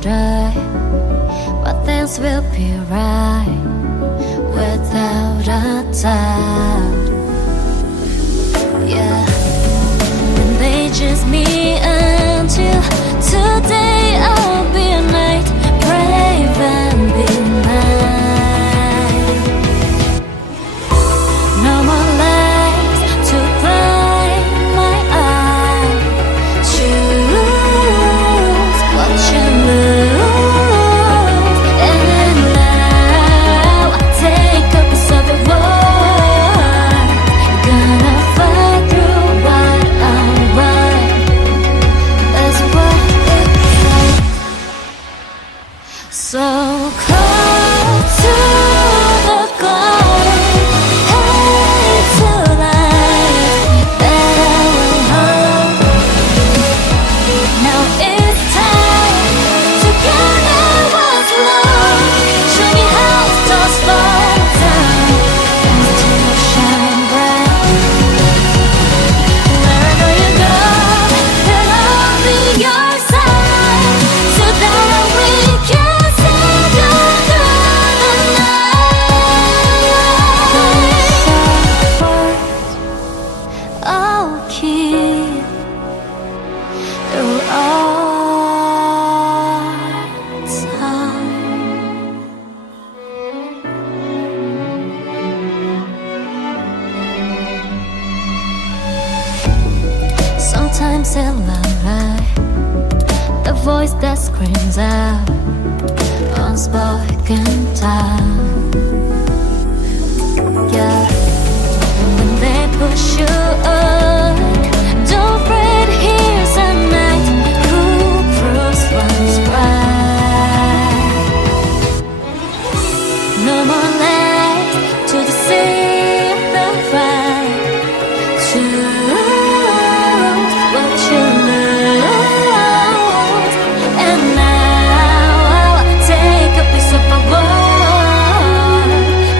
die, but things will be right without a doubt. Yeah, and they just me until today. I'll be a knight, brave and be mine. No more lies to blind my eye. Choose what you lose, and now I take a piece of the world. Gonna fight through what I want. That's what it's like. So close to the goal, head to life that I will hold. Now it's time to gather what's lost. Show me how stars fall down and still shine bright. Wherever you go, then I'll be your side, so that we can sail through the night. I'll keep through all time. Sometimes in life, the voice that screams out unspoken time. Yeah, when they push you on, don't fret, here's a night who proves what's right. No more lies to deceive the right. Choose what you lose, and now I'll take a piece of my world.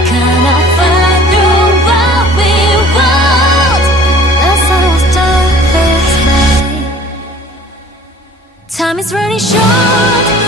Gonna fight through what we want. That's how it's done this night. Time is running short.